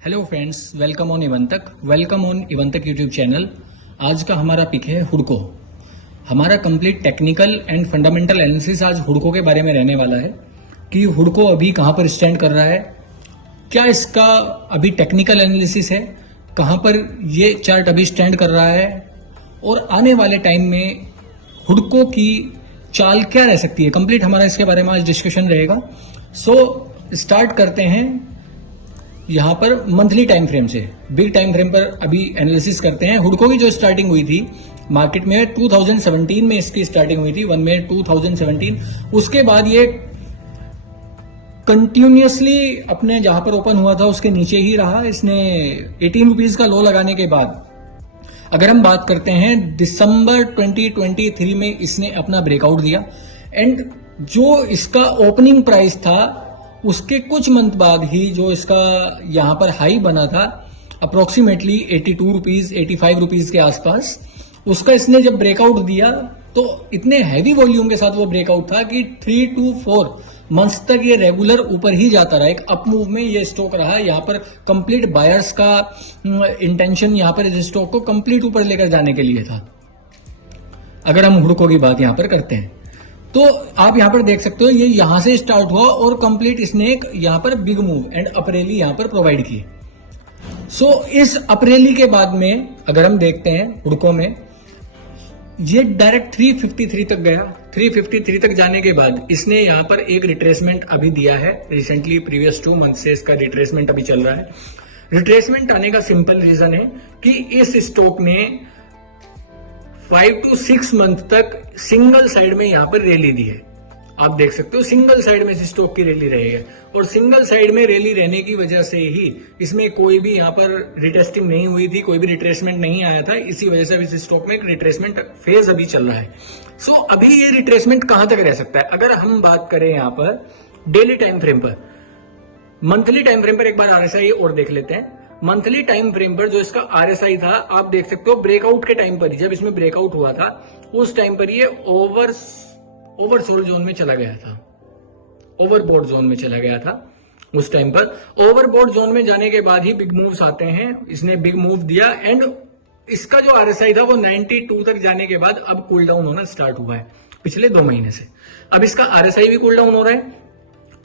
Hello friends, welcome on इवंतक YouTube channel. आज का हमारा पिक है हुडको। हमारा complete technical and fundamental analysis आज हुडको के बारे में रहने वाला है कि हुडको अभी कहां पर स्टैंड कर रहा है, क्या इसका अभी टेक्निकल एनालिसिस है, कहां पर ये चार्ट अभी स्टैंड कर रहा है और आने वाले टाइम में हुडको की चाल क्या रह सकती है। कंप्लीट हमारा इसके बारे में आज डिस्कशन रहेगा। सो स्टार्ट करते हैं यहां पर मंथली टाइम फ्रेम से। बिग टाइम फ्रेम पर अभी एनालिसिस करते हैं। हुडको की जो स्टार्टिंग हुई थी मार्केट में 2017 में इसकी स्टार्टिंग हुई थी 1 मई 2017। उसके बाद ये कंटिन्यूअसली अपने जहां पर ओपन हुआ था उसके नीचे ही रहा। इसने 18 रुपीज का लो लगाने के बाद अगर हम बात करते हैं दिसंबर 2023 में इसने अपना ब्रेकआउट दिया एंड जो इसका ओपनिंग प्राइस था उसके कुछ मंथ बाद ही जो इसका यहां पर हाई बना था अप्रोक्सीमेटली 82 रुपीज 85 रुपीज के आसपास, उसका इसने जब ब्रेकआउट दिया तो इतने हैवी वॉल्यूम के साथ वो ब्रेकआउट था कि 3 to 4 मंथ्स तक ये रेगुलर ऊपर ही जाता रहा। एक अप मूव में ये स्टॉक रहा। यहाँ पर कंप्लीट बायर्स का इंटेंशन यहाँ पर इस स्टॉक को कंप्लीट ऊपर लेकर जाने के लिए था। अगर हम हुडको की बात यहाँ पर करते हैं तो आप यहां पर देख सकते हो ये यहां से स्टार्ट हुआ और कंप्लीट इसने एक यहां पर बिग मूव एंड अप्रैली यहां पर प्रोवाइड की। सो इस अप्रैली के बाद में अगर हम देखते हैं हुडको में ये डायरेक्ट 353 तक गया। 353 तक जाने के बाद इसने यहां पर एक रिट्रेसमेंट अभी दिया है। रिसेंटली प्रीवियस 2 मंथ से इसका रिट्रेसमेंट अभी चल रहा है। रिट्रेसमेंट आने का सिंपल रीजन है कि इस स्टॉक ने 5 to 6 मंथ तक सिंगल साइड में यहां पर रैली दी है। आप देख सकते हो सिंगल साइड में इस स्टॉक की रैली रही है और सिंगल साइड में रैली रहने की वजह से ही इसमें कोई भी यहां पर रिटेस्टिंग नहीं हुई थी, कोई भी रिट्रेसमेंट नहीं आया था। इसी वजह से इस स्टॉक में एक रिट्रेसमेंट फेज अभी चल रहा है। सो अभी ये रिट्रेसमेंट कहां तक रह सकता है अगर हम बात करें यहां पर डेली टाइम फ्रेम पर। मंथली टाइम फ्रेम पर एक बार आरएसआई और देख लेते हैं। मंथली टाइम फ्रेम पर जो इसका आरएसआई था आप देख सकते हो ब्रेकआउट के टाइम पर ही, जब इसमें ब्रेकआउट हुआ था उस टाइम पर ये ओवरसोल्ड जोन में चला गया था, ओवरबॉट जोन में चला गया था। उस टाइम पर ओवरबॉट जोन में जाने के बाद ही बिग मूव्स आते हैं। इसने बिग मूव दिया एंड इसका जो आरएसआई था वो 92 तक जाने के बाद अब कूल डाउन होना स्टार्ट हुआ है पिछले 2 महीने से। अब इसका आरएसआई भी कूल डाउन हो रहा है।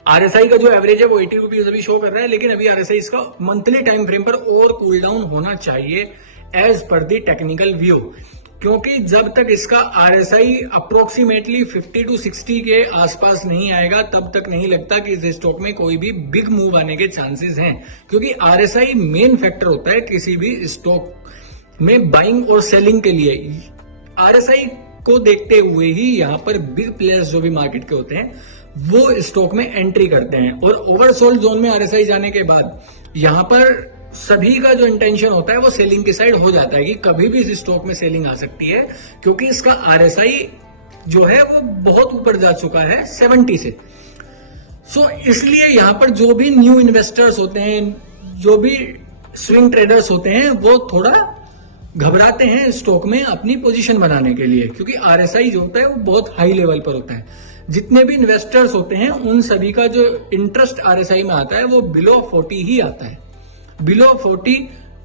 आरएसआई का जो एवरेज है वो 80 रुपीज अभी शो कर रहा है, लेकिन अभी आरएसआई इसका मंथली टाइम फ्रेम पर और कूल डाउन होना चाहिए as per the technical view, क्योंकि जब तक इसका आरएसआई अप्रोक्सीमेटली 50 to 60 के आसपास नहीं आएगा तब तक नहीं लगता कि इस स्टॉक में कोई भी बिग मूव आने के चांसेस हैं। क्योंकि आरएसआई मेन फैक्टर होता है किसी भी स्टॉक में बाइंग और सेलिंग के लिए। आरएसआई को देखते हुए ही यहां पर बिग प्लेयर्स जो भी मार्केट के होते हैं वो स्टॉक में एंट्री करते हैं और ओवरसोल्ड जोन में आरएसआई जाने के बाद यहां पर सभी का जो इंटेंशन होता है वो सेलिंग की साइड हो जाता है कि कभी भी इस स्टॉक में सेलिंग आ सकती है, क्योंकि इसका आरएसआई जो है वो बहुत ऊपर जा चुका है 70 से। सो इसलिए यहां पर जो भी न्यू इन्वेस्टर्स होते हैं, जो भी स्विंग ट्रेडर्स होते हैं वो थोड़ा घबराते हैं स्टॉक में अपनी पोजीशन बनाने के लिए, क्योंकि आरएसआई जो होता है वो बहुत हाई लेवल पर होता है। जितने भी इन्वेस्टर्स होते हैं उन सभी का जो इंटरेस्ट आरएसआई में आता है वो बिलो 40 ही आता है। बिलो 40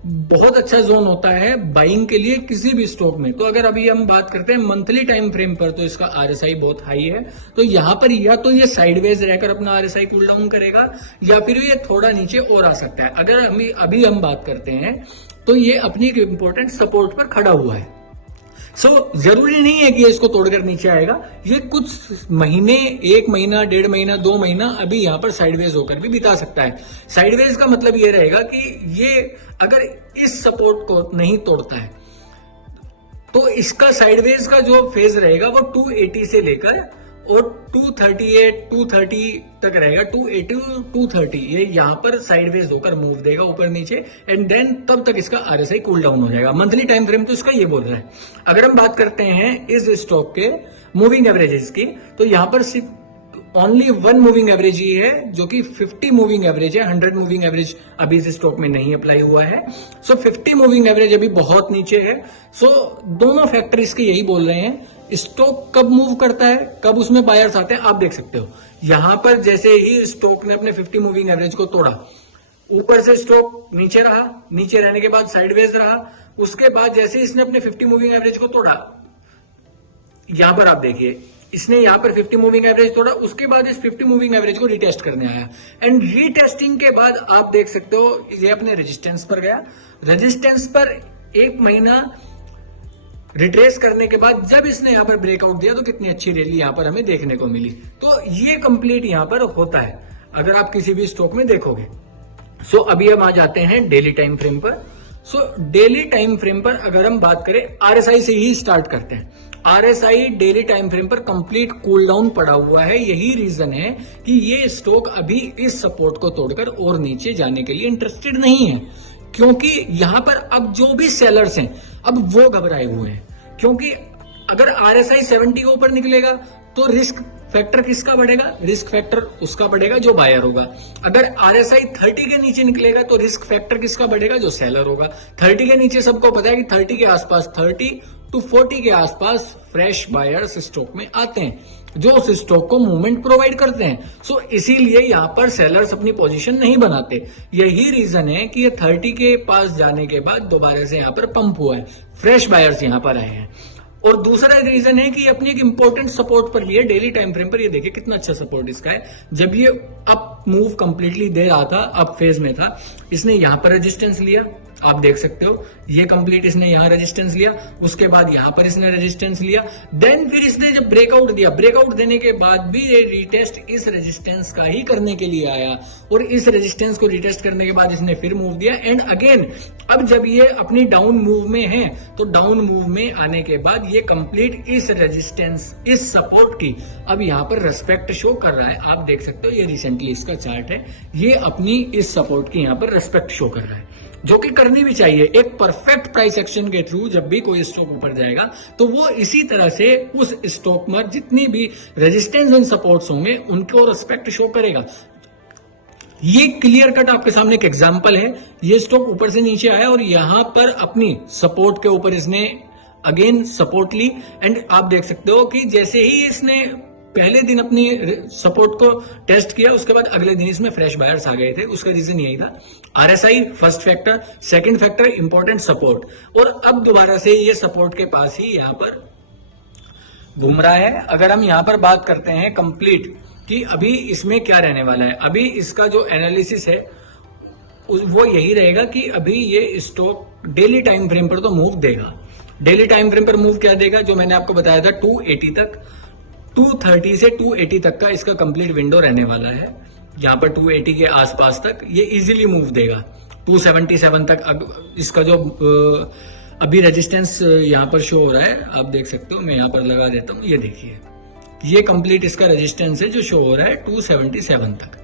बहुत अच्छा जोन होता है बाइंग के लिए किसी भी स्टॉक में। तो अगर अभी हम बात करते हैं मंथली टाइम फ्रेम पर तो इसका आरएसआई बहुत हाई है। तो यहां पर या तो ये साइडवेज रहकर अपना आरएसआई कूल डाउन करेगा या फिर ये थोड़ा नीचे और आ सकता है। अगर अभी हम बात करते हैं तो ये अपनी एक इंपॉर्टेंट सपोर्ट पर खड़ा हुआ है। सो जरूरी नहीं है कि इसको तोड़कर नीचे आएगा। ये कुछ महीने, 1 महीना, 1.5 महीना, 2 महीना अभी यहां पर साइडवेज होकर भी बिता सकता है। साइडवेज का मतलब ये रहेगा कि ये अगर इस सपोर्ट को नहीं तोड़ता है तो इसका साइडवेज का जो फेज रहेगा वो 280 से लेकर और 238, 230 तक रहेगा। 280, 230 ये यहां पर साइडवेज होकर मूव देगा ऊपर नीचे एंड देन तब तक इसका आरएसआई कूल डाउन हो जाएगा। मंथली टाइम फ्रेम तो इसका ये बोल रहा है। अगर हम बात करते हैं इस स्टॉक के मूविंग एवरेजेस की तो यहां पर सिर्फ ओनली 1 मूविंग एवरेज ही है जो कि 50 मूविंग एवरेज है। 100 मूविंग एवरेज अभी इस स्टॉक में नहीं अप्लाई हुआ है। सो 50 मूविंग एवरेज अभी बहुत नीचे है। सो दोनों फैक्टर इसके यही बोल रहे हैं स्टॉक कब मूव करता है, कब उसमें बायर्स आते हैं। आप देख सकते हो यहां पर जैसे ही स्टॉक ने अपने 50 मूविंग एवरेज को तोड़ा ऊपर से स्टॉक नीचे रहा, नीचे रहने के बाद साइडवेज रहा, उसके बाद जैसे इसने अपने 50 मूविंग एवरेज को तोड़ा, यहां पर आप देखिए इसने यहां पर 50 मूविंग एवरेज तोड़ा, उसके बाद इस 50 मूविंग एवरेज को रिटेस्ट करने आया एंड रीटेस्टिंग के बाद आप देख सकते हो ये अपने रेजिस्टेंस पर गया, रेजिस्टेंस पर एक महीना रिट्रेस करने के बाद जब इसने यहां पर ब्रेकआउट दिया तो कितनी अच्छी रैली यहां पर हमें देखने को मिली। तो ये कंप्लीट यहां पर होता है अगर आप किसी भी स्टॉक में देखोगे। सो अभी हम आ जाते हैं डेली टाइम फ्रेम पर। सो डेली टाइम फ्रेम पर अगर हम बात करें आरएसआई से ही स्टार्ट करते हैं। आरएसआई डेली टाइम फ्रेम पर कंप्लीट कूल डाउन पड़ा हुआ है, यही रीजन है कि ये स्टॉक अभी इस सपोर्ट को तोड़कर और नीचे जाने के लिए इंटरेस्टेड नहीं है, क्योंकि यहां पर अब जो भी सेलर्स हैं अब वो घबराए हुए हैं, क्योंकि अगर आरएसआई 70 के ऊपर निकलेगा तो रिस्क फैक्टर किसका बढ़ेगा, रिस्क फैक्टर उसका बढ़ेगा जो बायर होगा। अगर आरएसआई 30 के नीचे निकलेगा तो रिस्क फैक्टर किसका बढ़ेगा, जो सेलर होगा। 30 के नीचे सबको पता है कि 30 के आसपास 30 to 40 के आसपास फ्रेश बायर्स स्टॉक में आते हैं जो उस स्टॉक को मूवमेंट प्रोवाइड करते हैं। सो इसीलिए यहां पर सेलर्स अपनी पोजीशन नहीं बनाते। यही रीजन है कि ये 30 के पास जाने के बाद दोबारा से यहां पर पंप हुआ है, फ्रेश बायर्स यहां पर आए हैं। और दूसरा रीजन है कि अपनी एक इंपॉर्टेंट सपोर्ट पर लिए डेली टाइम फ्रेम पर, ये देखिए कितना अच्छा सपोर्ट इसका है। जब ये अप मूव कंप्लीटली दे रहा था, अप फेज में था, इसने यहां पर रेजिस्टेंस लिया, आप देख सकते हो ये कंप्लीट इसने यहां रेजिस्टेंस लिया, उसके बाद यहां पर इसने रेजिस्टेंस लिया, देन फिर इसने जब ब्रेकआउट दिया, ब्रेकआउट देने के बाद भी ये रिटेस्ट इस रेजिस्टेंस का ही करने के लिए आया और इस रेजिस्टेंस को रिटेस्ट करने के बाद इसने फिर मूव दिया एंड अगेन अब जब ये अपनी डाउन मूव में है तो डाउन मूव में आने के बाद ये कंप्लीट इस रेजिस्टेंस, इस सपोर्ट की अब यहां पर रेस्पेक्ट शो कर रहा है। आप देख सकते हो ये रिसेंटली इसका चार्ट है, ये अपनी इस सपोर्ट की यहां पर रेस्पेक्ट शो कर रहा है, जो कि करनी भी चाहिए। एक परफेक्ट प्राइस एक्शन के थ्रू जब भी कोई स्टॉक ऊपर जाएगा तो वो इसी तरह से उस स्टॉक में जितनी भी रेजिस्टेंस एंड सपोर्ट्स होंगे उनको रिस्पेक्ट शो करेगा। ये क्लियर कट आपके सामने एक एग्जांपल है। ये स्टॉक ऊपर से नीचे आया और यहां पर अपनी सपोर्ट के ऊपर इसने अगेन सपोर्ट ली एंड आप देख सकते हो कि जैसे ही इसने पहले दिन अपनी सपोर्ट को टेस्ट किया उसके बाद अगले दिन इसमें फ्रेश बायर्स आ गए थे। उसका रीजन यही था, RSI first factor, second factor important support, और अब दोबारा से ये सपोर्ट के पास ही यहां पर घूम रहा है। अगर हम यहां पर बात करते हैं कंप्लीट कि अभी इसमें क्या रहने वाला है, अभी इसका जो एनालिसिस है वो यही रहेगा कि अभी ये स्टॉक डेली टाइम फ्रेम पर तो मूव देगा। डेली टाइम फ्रेम पर मूव क्या देगा, जो मैंने आपको बताया था 280 तक, 230 से 280 तक का इसका कंप्लीट विंडो रहने वाला है। यहां पर 280 के आसपास तक ये इजीली मूव देगा, 277 तक। अब इसका जो अभी रेजिस्टेंस यहां पर शो हो रहा है आप देख सकते हो, मैं यहां पर लगा देता हूं, ये देखिए ये कंप्लीट इसका रेजिस्टेंस है जो शो हो रहा है 277 तक।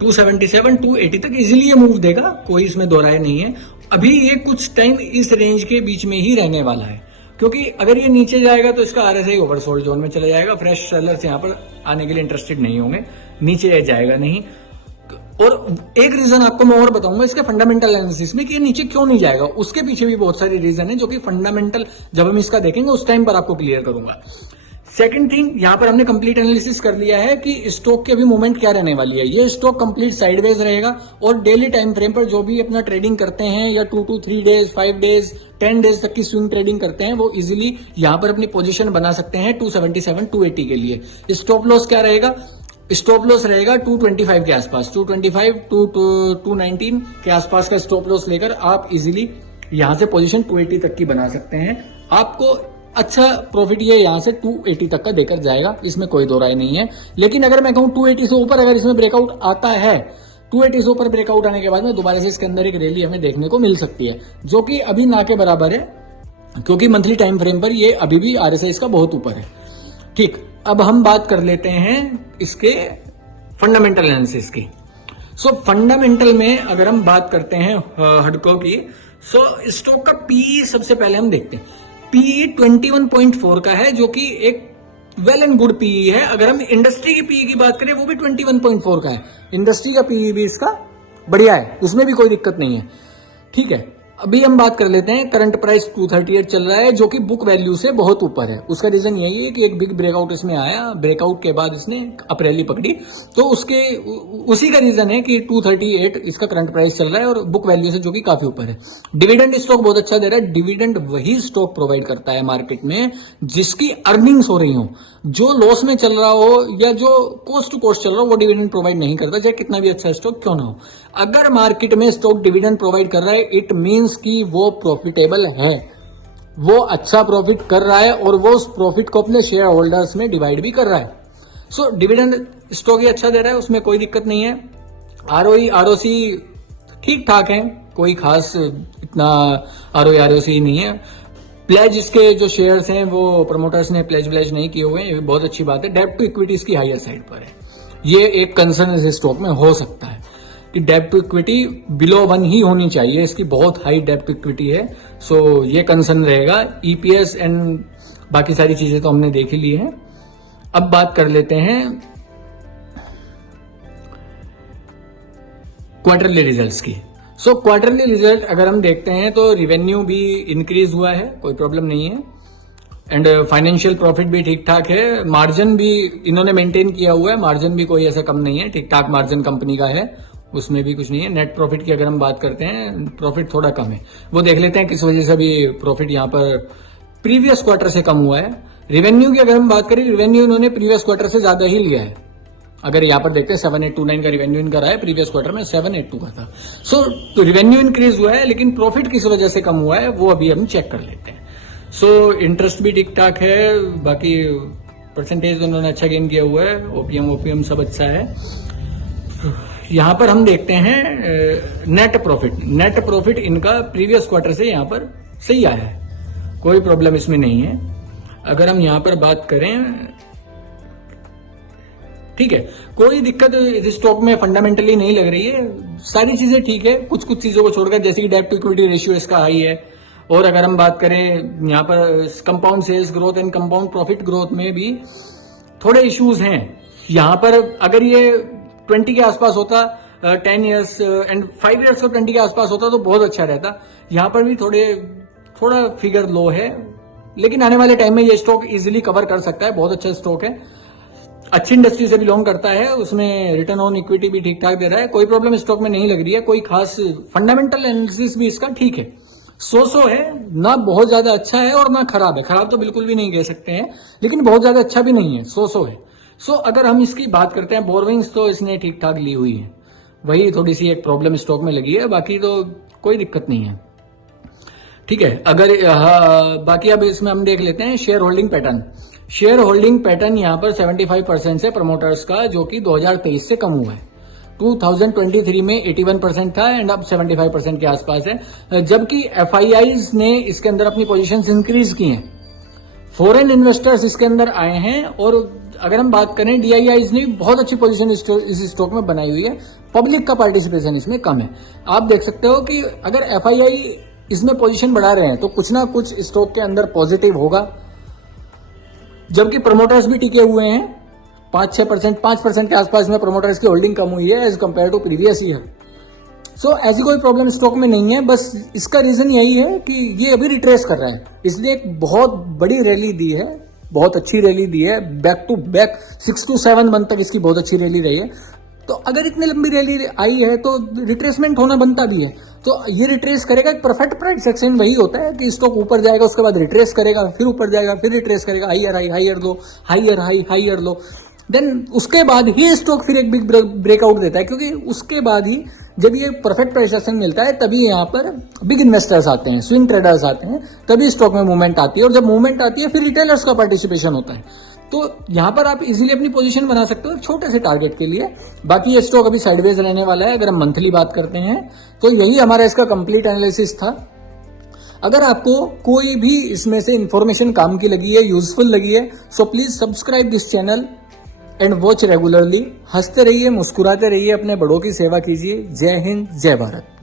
277 280 तक इजीली ये मूव देगा, कोई इसमें दो राय नहीं है। अभी ये कुछ टाइम इस रेंज के बीच में ही रहने वाला है, क्योंकि अगर ये नीचे जाएगा तो इसका आरएसआई ओवरसोल्ड जोन में चला जाएगा, फ्रेश सेलर्स यहां पर आने के लिए इंटरेस्टेड नहीं होंगे, नीचे जाएगा नहीं। और एक रीजन आपको मैं और बताऊंगा इसके फंडामेंटल एनालिसिस में कि ये नीचे क्यों नहीं जाएगा, उसके पीछे भी बहुत सारे रीजन है जो कि फंडामेंटल जब हम इसका देखेंगे उस टाइम पर आपको क्लियर करूंगा। सेकंड थिंग, यहां पर हमने कंप्लीट एनालिसिस कर लिया है कि स्टॉक की अभी मूवमेंट क्या रहने वाली है। ये स्टॉक कंप्लीट साइडवेज रहेगा और डेली टाइम फ्रेम पर जो भी अपना ट्रेडिंग करते हैं या 2 to 3 डेज, 5 डेज, 10 डेज तक की स्विंग ट्रेडिंग करते हैं वो इजीली यहां पर अपनी पोजीशन बना सकते हैं 277 280 के लिए। स्टॉप लॉस क्या रहेगा, स्टॉप लॉस रहेगा 225 के आसपास, 225 to 219 के आसपास का स्टॉप लॉस लेकर आप इजीली यहां से पोजीशन 280 तक की बना सकते हैं। आपको अच्छा प्रॉफिट ये यहां से 280 तक का देकर जाएगा, इसमें कोई दो राय नहीं है। लेकिन अगर मैं कहूं 280 से ऊपर अगर इसमें ब्रेकआउट आता है, 280 से ऊपर ब्रेकआउट आने के बाद में दोबारा से इसके अंदर एक रैली हमें देखने को मिल सकती है, जो कि अभी ना के बराबर है, क्योंकि मंथली टाइम फ्रेम पर ये अभी भी आरएसआई इसका बहुत ऊपर है। ठीक, अब हम बात कर लेते हैं इसके फंडामेंटल एनालिसिस की। सो फंडामेंटल में अगर हम बात करते हैं हडको की, सो स्टॉक का पी सबसे पहले हम देखते हैं। पीई 21.4 का है, जो कि एक वेल एंड गुड पीई है। अगर हम इंडस्ट्री की पीई की बात करें वो भी 21.4 का है, इंडस्ट्री का पीई भी इसका बढ़िया है, उसमें भी कोई दिक्कत नहीं है। ठीक है, अभी हम बात कर लेते हैं, करंट प्राइस 238 चल रहा है जो कि बुक वैल्यू से बहुत ऊपर है। उसका रीजन यही है कि एक बिग ब्रेकआउट इसमें आया, ब्रेकआउट के बाद इसने अप रैली पकड़ी, तो उसी का रीजन है कि 238 इसका करंट प्राइस चल रहा है और बुक वैल्यू से जो कि काफी ऊपर है। डिविडेंड स्टॉक बहुत अच्छा दे रहा है। डिविडेंड वही स्टॉक प्रोवाइड करता है मार्केट में जिसकी अर्निंग्स हो रही हो। जो लॉस में चल रहा हो या जो कोस्ट टू कोस्ट चल रहा हो वो डिविडेंड प्रोवाइड नहीं करता, चाहे कितना भी अच्छा स्टॉक क्यों ना हो। अगर मार्केट में स्टॉक डिविडेंड प्रोवाइड कर रहा है, इट मींस कि वो प्रॉफिटेबल है, वो अच्छा प्रॉफिट कर रहा है और वो उस प्रॉफिट को अपने शेयर होल्डर्स में डिवाइड भी कर रहा है। सो डिविडेंड स्टॉक ही अच्छा दे रहा है, उसमें कोई दिक्कत नहीं है। आरओई आरओसी ठीक ठाक है, कोई खास इतना आरओई आरओसी नहीं है। प्लेज इसके जो शेयर्स हैं वो प्रमोटर्स ने प्लेज नहीं किए हुए हैं, ये बहुत अच्छी बात है। डेब्ट टू इक्विटी इसकी हायर साइड पर है, ये एक कंसर्न इस स्टॉक में हो सकता है कि डेब्ट टू इक्विटी बिलो 1 ही होनी चाहिए, इसकी बहुत हाई डेब्ट टू इक्विटी है। सो ये कंसर्न रहेगा। ईपीएस एंड बाकी सारी चीजें तो हमने देख ही ली है। अब बात कर लेते हैं क्वार्टरली रिजल्ट्स की। सो क्वार्टरली रिजल्ट अगर हम देखते हैं तो रिवेन्यू भी इंक्रीज हुआ है, कोई प्रॉब्लम नहीं है, एंड फाइनेंशियल प्रॉफिट भी ठीक ठाक है। मार्जिन भी इन्होंने मेंटेन किया हुआ है, मार्जिन भी कोई ऐसा कम नहीं है, ठीक ठाक मार्जिन कंपनी का है, उसमें भी कुछ नहीं है। नेट प्रॉफिट की अगर हम बात करते हैं, प्रॉफिट थोड़ा कम है, वो देख लेते हैं किस वजह से अभी प्रॉफिट यहाँ पर प्रीवियस क्वार्टर से कम हुआ है। रिवेन्यू की अगर हम बात करें, रिवेन्यू इन्होंने प्रीवियस क्वार्टर से ज्यादा ही लिया है। अगर यहाँ पर देखते हैं 7829 का रिवेन्यू इनका रहा है, प्रीवियस क्वार्टर में 782 का था। सो तो रिवेन्यू इंक्रीज हुआ है, लेकिन प्रॉफिट किस वजह से कम हुआ है वो अभी हम चेक कर लेते हैं। सो इंटरेस्ट भी ठीक ठाक है, बाकी परसेंटेज उन्होंने अच्छा गेन किया हुआ है, ओपीएम सब अच्छा है। यहां पर हम देखते हैं नेट प्रॉफिट इनका प्रीवियस क्वार्टर से यहां पर सही आया है, कोई प्रॉब्लम इसमें नहीं है। अगर हम यहां पर बात करें, ठीक है, कोई दिक्कत इस स्टॉक में फंडामेंटली नहीं लग रही है, सारी चीजें ठीक है, कुछ चीजों को छोड़कर, जैसे कि डेब्ट टू इक्विटी रेशियो इसका हाई है। और अगर हम बात करें यहाँ पर compound sales growth and compound profit growth में भी थोड़े इश्यूज हैं। यहाँ पर अगर ये 20 के आसपास होता, 10 ईयर्स एंड 5 ईयर्स का 20 के आसपास होता तो बहुत अच्छा रहता। यहाँ पर भी थोड़ा फिगर लो है, लेकिन आने वाले टाइम में ये स्टॉक इजीली कवर कर सकता है, बहुत अच्छा स्टॉक है, अच्छी इंडस्ट्री से बिलोंग करता है, उसमें रिटर्न ऑन इक्विटी भी ठीक ठाक दे रहा है, कोई प्रॉब्लम स्टॉक में नहीं लग रही है। कोई खास फंडामेंटल एनालिसिस भी इसका ठीक है, सो है, ना बहुत ज्यादा अच्छा है और ना खराब है। खराब तो बिल्कुल भी नहीं कह सकते हैं, लेकिन बहुत ज्यादा अच्छा भी नहीं है, सो है। सो अगर हम इसकी बात करते हैं, बोरोविंग्स तो इसने ठीक ठाक ली हुई है, वही थोड़ी सी एक प्रॉब्लम स्टॉक में लगी है, बाकी तो कोई दिक्कत नहीं है, ठीक है। अगर बाकी अब इसमें हम देख लेते हैं share holding pattern. Share holding pattern यहाँ पर 75% से प्रमोटर्स का, जो कि 2023 से कम हुआ है। 2023 में 81% था एंड अब 75% के आसपास है, जबकि एफआईआईज ने इसके अंदर अपनी पोजीशंस इंक्रीज की हैं, फॉरेन इन्वेस्टर्स इसके अंदर आए हैं। और अगर हम बात करें, डीआईआईज ने बहुत अच्छी पोजीशन इस स्टॉक में बनाई हुई है, पब्लिक का पार्टिसिपेशन इसमें कम है। आप देख सकते हो कि अगर एफआईआई इसमें पोजीशन बढ़ा रहे हैं तो कुछ ना कुछ स्टॉक के अंदर पॉजिटिव होगा, जबकि प्रमोटर्स भी टिके हुए हैं। 5% के आसपास में प्रमोटर्स की होल्डिंग कम हुई है as compared to previous year. So ऐसी कोई प्रॉब्लम स्टॉक में नहीं है, बस इसका रीजन यही है कि ये अभी रिट्रेस कर रहा है, इसलिए एक बहुत बड़ी रैली दी है, बहुत अच्छी रैली दी है, back to back 6 to 7 month तक इसकी बहुत अच्छी रैली रही है। तो अगर इतनी लंबी रैली आई है तो रिट्रेसमेंट होना बनता भी है, तो ये रिट्रेस करेगा। एक परफेक्ट प्राइस एक्शन वही होता है कि स्टॉक ऊपर जाएगा, उसके बाद रिट्रेस करेगा, फिर ऊपर जाएगा, फिर रिट्रेस करेगा, हाइयर हाई, हाइयर लो, हाइयर हाई, हाइयर लो, देन उसके बाद ही स्टॉक फिर एक बिग ब्रेकआउट देता है, क्योंकि उसके बाद ही जब ये परफेक्ट प्राइस एक्शन मिलता है तभी यहाँ पर बिग इन्वेस्टर्स आते हैं, स्विंग ट्रेडर्स आते हैं, तभी स्टॉक में मूवमेंट आती है, और जब मूवमेंट आती है फिर रिटेलर्स का पार्टिसिपेशन होता है। तो यहाँ पर आप इजीली अपनी पोजीशन बना सकते हो छोटे से टारगेट के लिए। बाकी ये स्टॉक अभी साइडवेज रहने वाला है। अगर हम मंथली बात करते हैं तो यही हमारा इसका कंप्लीट एनालिसिस था। अगर आपको कोई भी इसमें से इंफॉर्मेशन काम की लगी है, यूजफुल लगी है, so please subscribe this channel and watch regularly. हंसते रहिए, मुस्कुराते रहिए, अपने बड़ों की सेवा कीजिए। जय हिंद, जय भारत।